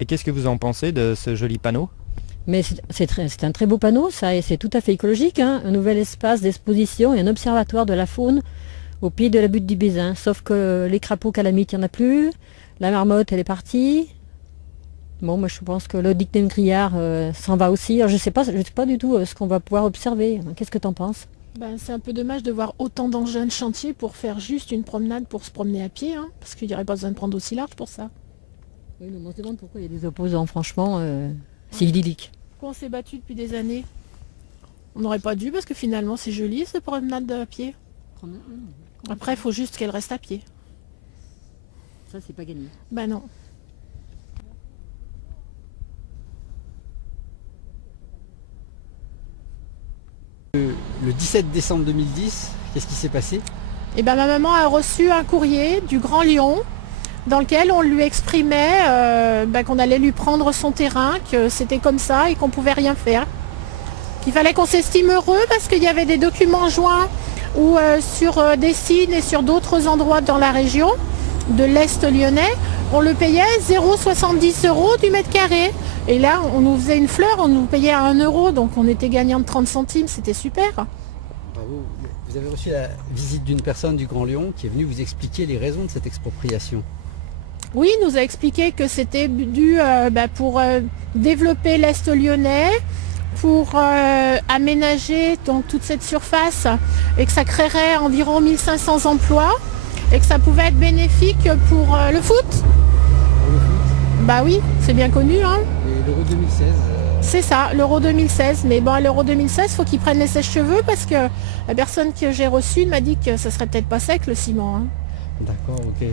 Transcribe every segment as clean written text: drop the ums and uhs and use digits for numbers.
Et qu'est-ce que vous en pensez de ce joli panneau? Mais c'est un très beau panneau, ça, et c'est tout à fait écologique, hein. Un nouvel espace d'exposition et un observatoire de la faune au pied de la butte du Bézin. Sauf que les crapauds calamites, il n'y en a plus. La marmotte, elle est partie. Bon, moi je pense que le dictée grillard s'en va aussi. Alors, je sais pas du tout ce qu'on va pouvoir observer. Qu'est-ce que tu en penses? Ben, c'est un peu dommage de voir autant d'engins de chantier pour faire juste une promenade pour se promener à pied, hein, parce qu'il n'y aurait pas besoin de prendre aussi large pour ça. Oui, mais on se demande pourquoi il y a des opposants, franchement, c'est idyllique. Pourquoi on s'est battu depuis des années? On n'aurait pas dû, parce que finalement c'est joli cette promenade à pied. Après, il faut juste qu'elle reste à pied. Ça, c'est pas gagné. Ben non. Le 17 décembre 2010, qu'est-ce qui s'est passé? Et ben ma maman a reçu un courrier du Grand Lyon dans lequel on lui exprimait qu'on allait lui prendre son terrain, que c'était comme ça et qu'on pouvait rien faire. Qu'il fallait qu'on s'estime heureux parce qu'il y avait des documents joints où sur des signes et sur d'autres endroits dans la région de l'Est lyonnais, on le payait 0,70 € du mètre carré. Et là, on nous faisait une fleur, on nous payait à 1 €, donc on était gagnant de 30 centimes, c'était super. Bravo. Vous avez reçu la visite d'une personne du Grand Lyon qui est venue vous expliquer les raisons de cette expropriation. Oui, il nous a expliqué que c'était dû pour développer l'Est lyonnais, pour aménager donc, toute cette surface et que ça créerait environ 1500 emplois et que ça pouvait être bénéfique pour le foot. Pour le foot. Bah oui, c'est bien connu, hein. Et l'Euro 2016 C'est ça, l'Euro 2016. Mais bon, à l'Euro 2016, il faut qu'ils prennent les sèche-cheveux parce que la personne que j'ai reçue m'a dit que ça serait peut-être pas sec le ciment, hein. D'accord, ok.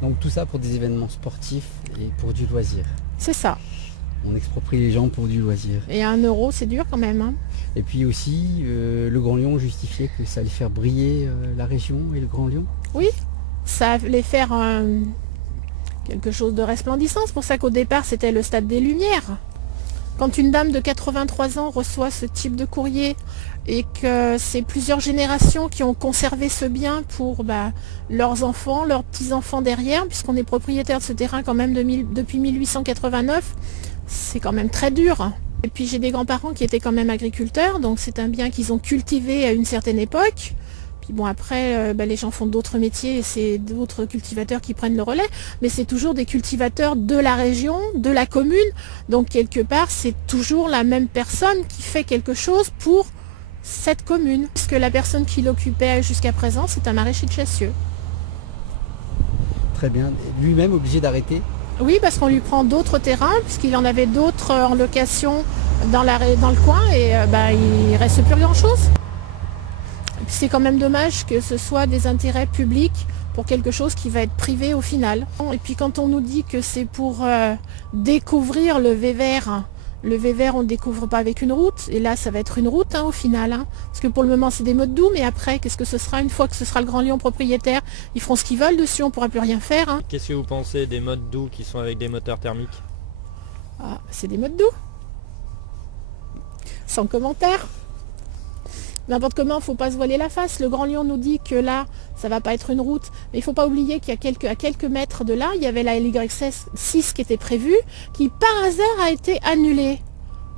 Donc tout ça pour des événements sportifs et pour du loisir. C'est ça. On exproprie les gens pour du loisir. Et à 1 € c'est dur quand même, hein. Et puis aussi, le Grand Lyon justifiait que ça allait faire briller la région et le Grand Lyon. Oui, ça allait faire quelque chose de resplendissant. C'est pour ça qu'au départ, c'était le stade des Lumières. Quand une dame de 83 ans reçoit ce type de courrier et que c'est plusieurs générations qui ont conservé ce bien pour leurs enfants, leurs petits-enfants derrière, puisqu'on est propriétaire de ce terrain quand même depuis 1889, c'est quand même très dur. Et puis j'ai des grands-parents qui étaient quand même agriculteurs, donc c'est un bien qu'ils ont cultivé à une certaine époque. Puis bon, après, les gens font d'autres métiers et c'est d'autres cultivateurs qui prennent le relais, mais c'est toujours des cultivateurs de la région, de la commune, donc quelque part c'est toujours la même personne qui fait quelque chose pour cette commune. Puisque la personne qui l'occupait jusqu'à présent, c'est un maraîcher de Chassieux. Très bien. Lui-même obligé d'arrêter. Oui, parce qu'on lui prend d'autres terrains, puisqu'il en avait d'autres en location dans le coin, et il ne reste plus grand-chose. C'est quand même dommage que ce soit des intérêts publics pour quelque chose qui va être privé au final. Et puis quand on nous dit que c'est pour découvrir le Vévert on ne le découvre pas avec une route, et là ça va être une route au final. Parce que pour le moment c'est des modes doux, mais après qu'est-ce que ce sera une fois que ce sera le Grand Lyon propriétaire? Ils feront ce qu'ils veulent dessus, on ne pourra plus rien faire. Qu'est-ce que vous pensez des modes doux qui sont avec des moteurs thermiques? Ah, c'est des modes doux. Sans commentaire. N'importe comment, il ne faut pas se voiler la face. Le Grand Lyon nous dit que là, ça ne va pas être une route. Mais il ne faut pas oublier qu'à quelques mètres de là, il y avait la LY6 qui était prévue, qui par hasard a été annulée.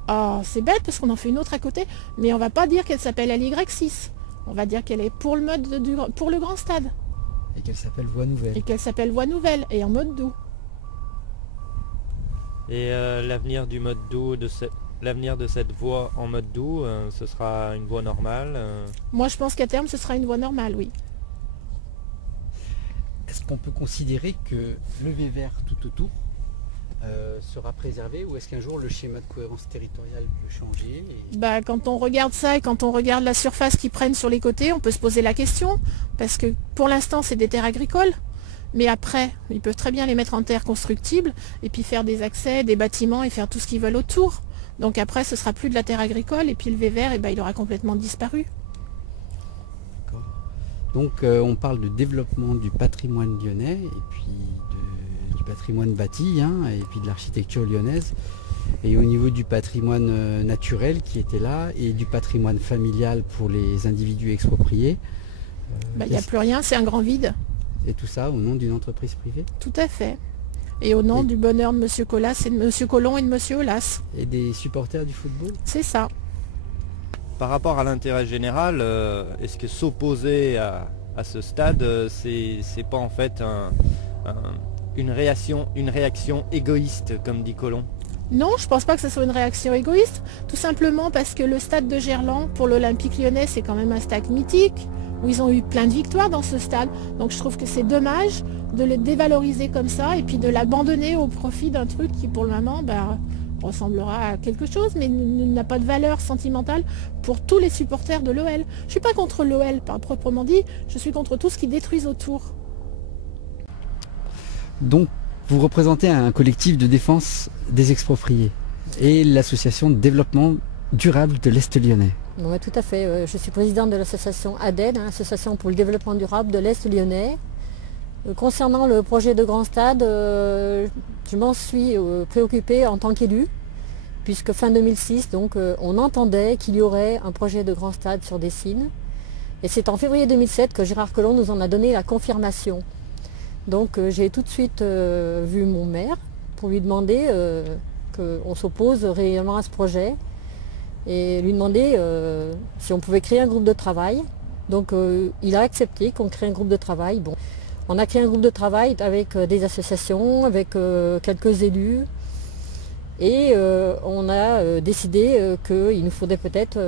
Oh, c'est bête parce qu'on en fait une autre à côté, mais on ne va pas dire qu'elle s'appelle LY6. On va dire qu'elle est pour le grand stade. Et qu'elle s'appelle Voie Nouvelle. Et qu'elle s'appelle Voie Nouvelle, et en mode doux. Et l'avenir du mode doux, l'avenir de cette voie en mode doux, ce sera une voie normale Moi, je pense qu'à terme, ce sera une voie normale, oui. Est-ce qu'on peut considérer que le Vévert tout autour sera préservé, ou est-ce qu'un jour le schéma de cohérence territoriale peut changer Quand on regarde ça et quand on regarde la surface qu'ils prennent sur les côtés, on peut se poser la question, parce que pour l'instant, c'est des terres agricoles. Mais après, ils peuvent très bien les mettre en terre constructible et puis faire des accès, des bâtiments et faire tout ce qu'ils veulent autour. Donc après, ce sera plus de la terre agricole et puis le Vévert, il aura complètement disparu. D'accord. Donc on parle de développement du patrimoine lyonnais et puis du patrimoine bâti et puis de l'architecture lyonnaise. Et au niveau du patrimoine naturel qui était là et du patrimoine familial pour les individus expropriés. Il n'y a plus rien, c'est un grand vide. Et tout ça au nom d'une entreprise privée. Tout à fait. Et au nom du bonheur de M. Collas et de M. Colomb et de M. Aulas. Et des supporters du football. C'est ça. Par rapport à l'intérêt général, est-ce que s'opposer à ce stade, c'est pas en fait une réaction égoïste, comme dit Colomb? Non, je pense pas que ce soit une réaction égoïste. Tout simplement parce que le stade de Gerland, pour l'Olympique lyonnais, c'est quand même un stade mythique, où ils ont eu plein de victoires dans ce stade. Donc je trouve que c'est dommage de le dévaloriser comme ça et puis de l'abandonner au profit d'un truc qui pour le moment ressemblera à quelque chose mais n'a pas de valeur sentimentale pour tous les supporters de l'OL. Je ne suis pas contre l'OL par proprement dit, je suis contre tout ce qui détruise autour. Donc vous représentez un collectif de défense des expropriés et l'association de développement durable de l'Est lyonnais. Oui, tout à fait. Je suis présidente de l'association ADED, Association pour le développement durable de l'Est lyonnais. Concernant le projet de grand stade, je m'en suis préoccupée en tant qu'élue, puisque fin 2006, donc, on entendait qu'il y aurait un projet de grand stade sur Dessines. Et c'est en février 2007 que Gérard Collomb nous en a donné la confirmation. Donc j'ai tout de suite vu mon maire pour lui demander qu'on s'oppose réellement à ce projet et lui demander si on pouvait créer un groupe de travail. Donc il a accepté qu'on crée un groupe de travail. Bon. On a créé un groupe de travail avec des associations, avec quelques élus. Et on a décidé qu'il nous faudrait peut-être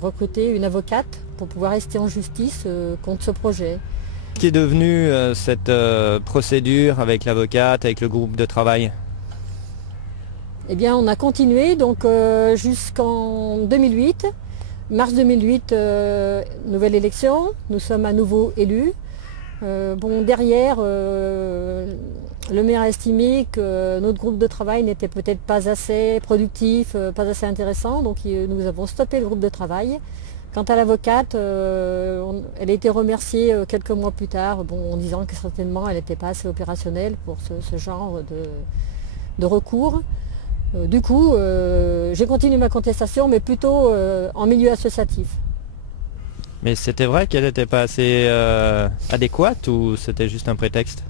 recruter une avocate pour pouvoir rester en justice contre ce projet. Qu'est devenue cette procédure avec l'avocate, avec le groupe de travail? Eh bien, on a continué donc jusqu'en 2008. Mars 2008, nouvelle élection. Nous sommes à nouveau élus. Derrière, le maire a estimé que notre groupe de travail n'était peut-être pas assez productif, pas assez intéressant, donc nous avons stoppé le groupe de travail. Quant à l'avocate, elle a été remerciée quelques mois plus tard, en disant que certainement elle n'était pas assez opérationnelle pour ce genre de recours. Du coup, j'ai continué ma contestation, mais plutôt en milieu associatif. Mais c'était vrai qu'elle n'était pas assez adéquate ou c'était juste un prétexte?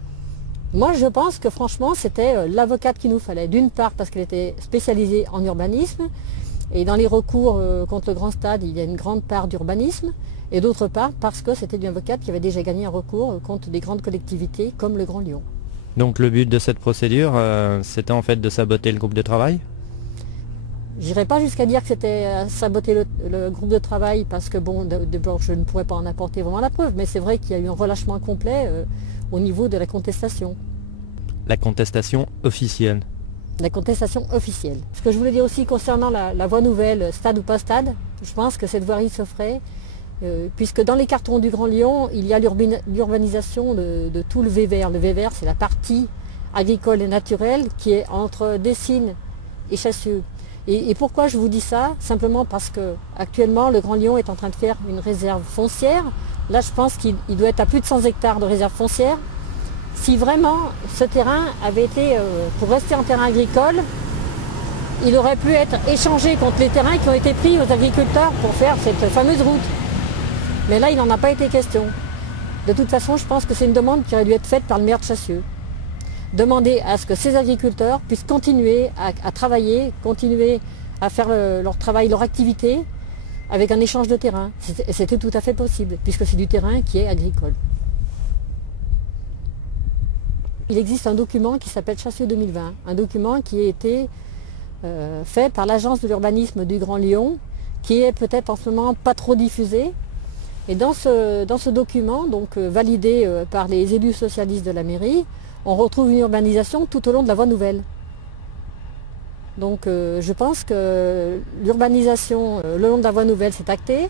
Moi, je pense que franchement, c'était l'avocate qu'il nous fallait. D'une part, parce qu'elle était spécialisée en urbanisme. Et dans les recours contre le grand stade, il y a une grande part d'urbanisme. Et d'autre part, parce que c'était une avocate qui avait déjà gagné un recours contre des grandes collectivités comme le Grand Lyon. Donc le but de cette procédure, c'était en fait de saboter le groupe de travail? J'irai pas jusqu'à dire que c'était saboter le groupe de travail parce que d'abord je ne pourrais pas en apporter vraiment la preuve, mais c'est vrai qu'il y a eu un relâchement complet au niveau de la contestation. La contestation officielle? La contestation officielle. Ce que je voulais dire aussi concernant la voie nouvelle, stade ou pas stade, je pense que cette voirie se ferait, puisque dans les cartons du Grand Lyon, il y a l'urbanisation de tout le V-Vert. Le V-Vert, c'est la partie agricole et naturelle qui est entre Dessines et Chassieux. Et pourquoi je vous dis ça? Simplement parce que actuellement le Grand Lyon est en train de faire une réserve foncière. Là, je pense qu'il doit être à plus de 100 hectares de réserve foncière. Si vraiment ce terrain avait été, pour rester en terrain agricole, il aurait pu être échangé contre les terrains qui ont été pris aux agriculteurs pour faire cette fameuse route. Mais là, il n'en a pas été question. De toute façon, je pense que c'est une demande qui aurait dû être faite par le maire de Chassieux. Demander à ce que ces agriculteurs puissent continuer à travailler, continuer à faire leur travail, leur activité, avec un échange de terrain. C'était tout à fait possible, puisque c'est du terrain qui est agricole. Il existe un document qui s'appelle Chassieux 2020, un document qui a été fait par l'agence de l'urbanisme du Grand Lyon, qui est peut-être en ce moment pas trop diffusé. Et dans ce document, donc validé par les élus socialistes de la mairie, on retrouve une urbanisation tout au long de la voie nouvelle. Donc je pense que l'urbanisation le long de la voie nouvelle s'est actée.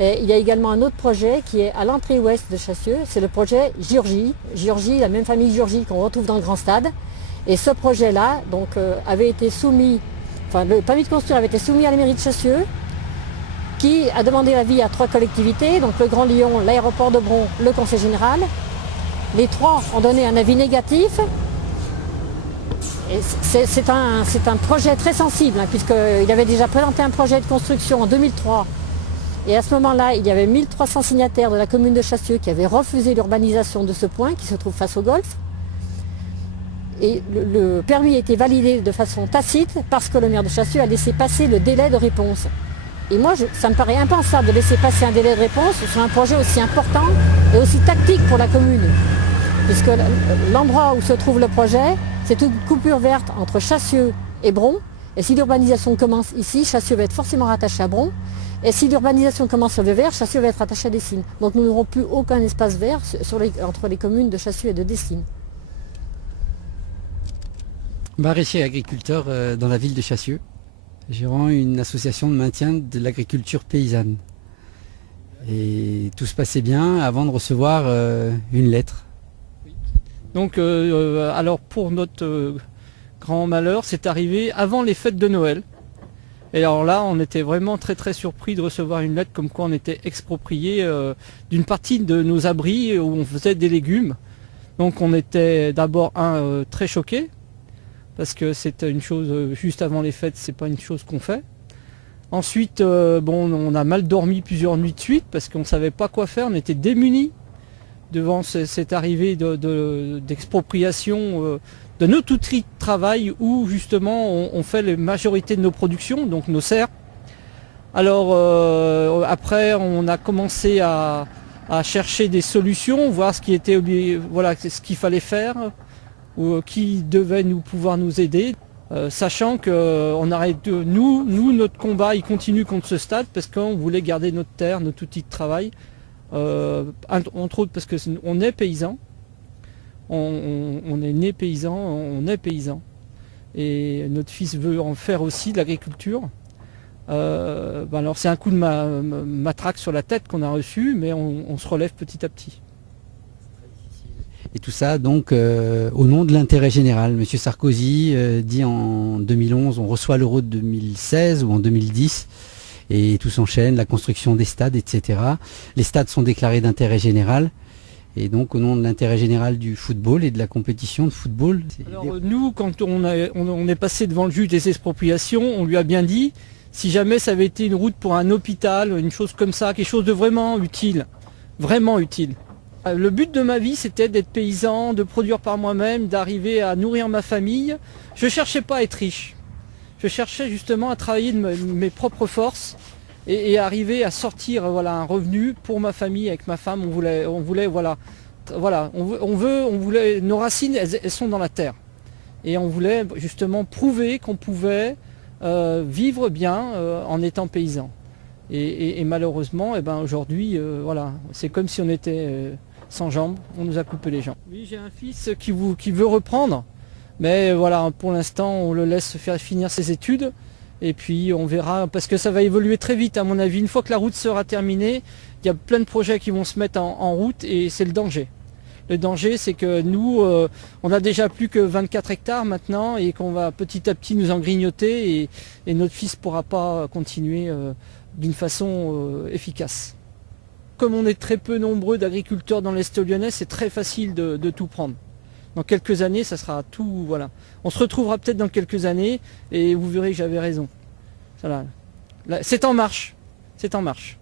Et il y a également un autre projet qui est à l'entrée ouest de Chassieux, c'est le projet Giorgi. Giorgi, la même famille Giorgi qu'on retrouve dans le Grand Stade. Et ce projet-là donc, avait été soumis, le permis de construire avait été soumis à la mairie de Chassieux, qui a demandé l'avis à 3 collectivités, donc le Grand Lyon, l'aéroport de Bron, le Conseil général. Les 3 ont donné un avis négatif. Et c'est un projet très sensible, puisqu'il avait déjà présenté un projet de construction en 2003. Et à ce moment-là, il y avait 1300 signataires de la commune de Chassieux qui avaient refusé l'urbanisation de ce point qui se trouve face au golfe. Et le permis a été validé de façon tacite parce que le maire de Chassieux a laissé passer le délai de réponse. Et moi, ça me paraît impensable de laisser passer un délai de réponse sur un projet aussi important et aussi tactique pour la commune. Puisque l'endroit où se trouve le projet, c'est une coupure verte entre Chassieux et Bron. Et si l'urbanisation commence ici, Chassieux va être forcément rattaché à Bron. Et si l'urbanisation commence sur le vert, Chassieux va être rattaché à Dessines. Donc nous n'aurons plus aucun espace vert entre les communes de Chassieux et de Dessines. Maraîcher agriculteur dans la ville de Chassieux, gérant une association de maintien de l'agriculture paysanne. Et tout se passait bien avant de recevoir une lettre. Donc alors pour notre grand malheur, c'est arrivé avant les fêtes de Noël. Et alors là, on était vraiment très très surpris de recevoir une lettre comme quoi on était exproprié d'une partie de nos abris où on faisait des légumes. Donc on était d'abord très choqués, parce que c'était une chose juste avant les fêtes, c'est pas une chose qu'on fait. Ensuite, on a mal dormi plusieurs nuits de suite parce qu'on ne savait pas quoi faire, on était démunis devant cette arrivée d'expropriation de notre outil de travail où justement on fait la majorité de nos productions, donc nos serres. Alors après on a commencé à chercher des solutions, voir ce qui était ce qu'il fallait faire, ou qui devait pouvoir nous aider, sachant que notre combat il continue contre ce stade parce qu'on voulait garder notre terre, notre outil de travail, entre autres parce qu'on est paysan. On est né paysan, on est paysan. Et notre fils veut en faire aussi de l'agriculture. Alors c'est un coup de matraque sur la tête qu'on a reçu, mais on se relève petit à petit. Et tout ça donc au nom de l'intérêt général. Monsieur Sarkozy dit en 2011, on reçoit l'euro de 2016 ou en 2010. Et tout s'enchaîne, la construction des stades, etc. Les stades sont déclarés d'intérêt général. Et donc au nom de l'intérêt général du football et de la compétition de football. Alors nous, quand on est passé devant le juge des expropriations, on lui a bien dit, si jamais ça avait été une route pour un hôpital, une chose comme ça, quelque chose de vraiment utile. Vraiment utile. Le but de ma vie, c'était d'être paysan, de produire par moi-même, d'arriver à nourrir ma famille. Je ne cherchais pas à être riche. Je cherchais justement à travailler de mes propres forces et arriver à sortir un revenu pour ma famille avec ma femme. On voulait nos racines, elles sont dans la terre. Et on voulait justement prouver qu'on pouvait vivre bien en étant paysan. Et malheureusement, aujourd'hui, c'est comme si on était sans jambes, on nous a coupé les jambes. Oui, j'ai un fils qui veut reprendre, mais pour l'instant, on le laisse finir ses études. Et puis on verra, parce que ça va évoluer très vite à mon avis. Une fois que la route sera terminée, il y a plein de projets qui vont se mettre en route et c'est le danger. Le danger, c'est que nous, on a déjà plus que 24 hectares maintenant et qu'on va petit à petit nous en grignoter et notre fils ne pourra pas continuer d'une façon efficace. Comme on est très peu nombreux d'agriculteurs dans l'Est lyonnais, c'est très facile de tout prendre. Dans quelques années, ça sera tout, voilà. On se retrouvera peut-être dans quelques années et vous verrez que j'avais raison. Voilà. C'est en marche. C'est en marche.